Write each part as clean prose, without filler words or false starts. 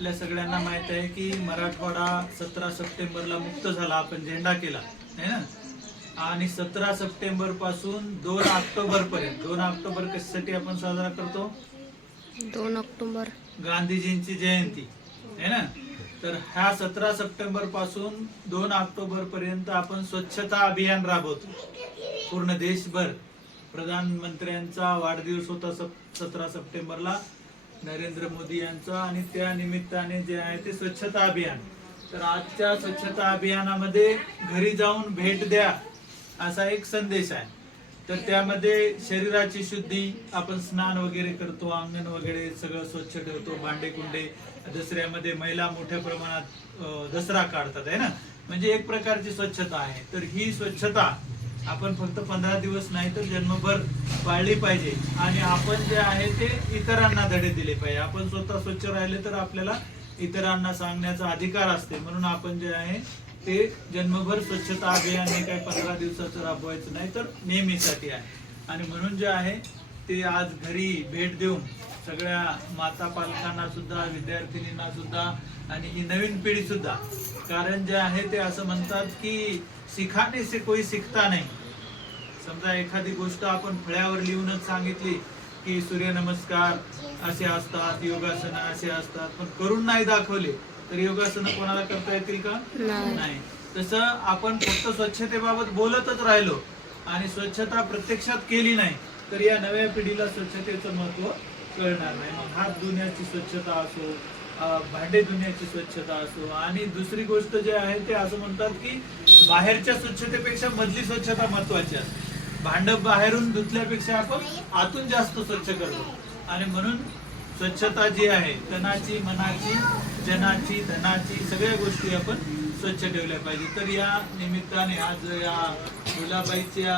आपल्या सगळ्यांना माहित आहे की मराठवाडा 17 सप्टेंबरला मुक्त झाला, आपण झेंडा केला है ना. आणि 17 सप्टेंबर पासून 2 ऑक्टोबर पर्यंत, 2 ऑक्टोबर कशासाठी आपण साजरा करतो? 2 ऑक्टोबर गांधीजींची जयंती है ना. तर ह्या 17 सप्टेंबर पासून 2 ऑक्टोबर पर्यंत आपण स्वच्छता अभियान राबवतो पूर्ण देशभर. प्रधानमंत्र्यांचा वाढदिवस होता 17 सप्टेंबरला, नरेंद्र मोदी यांचा, आणि त्या निमित्ताने जे आहे ते स्वच्छता अभियान. तर आजच्या स्वच्छता अभियानामध्ये घरी जाऊन भेट द्या असा एक संदेश आहे. तर त्यामध्ये शरीराची शुद्धी, आपण स्नान वगैरे करतो, अंगण वगैरे सगळं स्वच्छ ठेवतो, भांडे कुंडे. दसऱ्यामध्ये महिला मोठ्या प्रमाणात दसरा काढतात है ना, म्हणजे एक प्रकारची स्वच्छता आहे. तर ही स्वच्छता आपण फक्त 15 दिवस नाही तर जन्मभर पाळली पाहिजे. आणि आपण जे आहे ते इतरांना धडे दिले पाहिजे. आपण स्वतः स्वच्छ राहिले तर आपल्याला इतरांना सांगण्याचा अधिकार असते. म्हणून आपण जे आहे ते जन्मभर स्वच्छता अभियान हे काही 15 दिवसाचं राबवायचं नाही तर नेहमीसाठी आहे. आणि म्हणून जे आहे ते आज घरी भेट देऊन सगळ्या माता पालकांना सुद्धा, विद्यार्थिनींना सुद्धा, आणि ही नवीन पिढी सुद्धा, कारण जे आहे ते असं म्हणतात की सिखाने से कोई शिकता नाही. समजा एखादी गोष्ट आपण फळ्यावर लिहूनच सांगितली की सूर्यनमस्कार असे असतात, योगासनं असे असतात, पण करून नाही दाखवले तर योगासनं कोणाला करता येतील का? नाही. तसं आपण फक्त स्वच्छतेबाबत बोलतच राहिलो आणि स्वच्छता प्रत्यक्षात केली नाही तर या नव्या पिढीला स्वच्छतेचं महत्व कळणार नाही. मग हात धुण्याची स्वच्छता असो, भांडे धुण्याची स्वच्छता असो, आणि दुसरी गोष्ट जे आहे ते असं म्हणतात की बाहेरच्या स्वच्छतेपेक्षा मधली स्वच्छता महत्वाची असते. भांड बाहेरून धुतल्यापेक्षा आपण आतून जास्त स्वच्छ करतो. आणि म्हणून स्वच्छता जी आहे तनाची, मनाची, जनाची, धनाची, सगळ्या गोष्टी आपण स्वच्छ ठेवल्या पाहिजे. तर या निमित्ताने आज या भुलाबाईच्या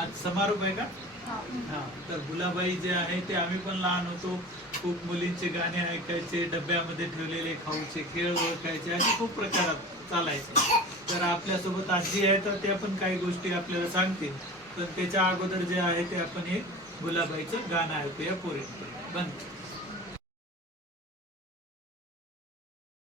आज समारोप आहे का? हा. तर भुलाबाई जे आहे ते आम्ही पण लहान होतो, खूप मुलींचे गाणे ऐकायचे, डब्यामध्ये ठेवलेले खाऊचे खेळ ओळखायचे, असे खूप प्रकारात चालायचे. तर आपल्यासोबत आजी आहे तर त्या पण काही गोष्टी आपल्याला सांगतील. पण त्याच्या अगोदर जे आहे ते आपण एक भुलाबाईचं गाणं ऐकूया पोरींकडून. बंद.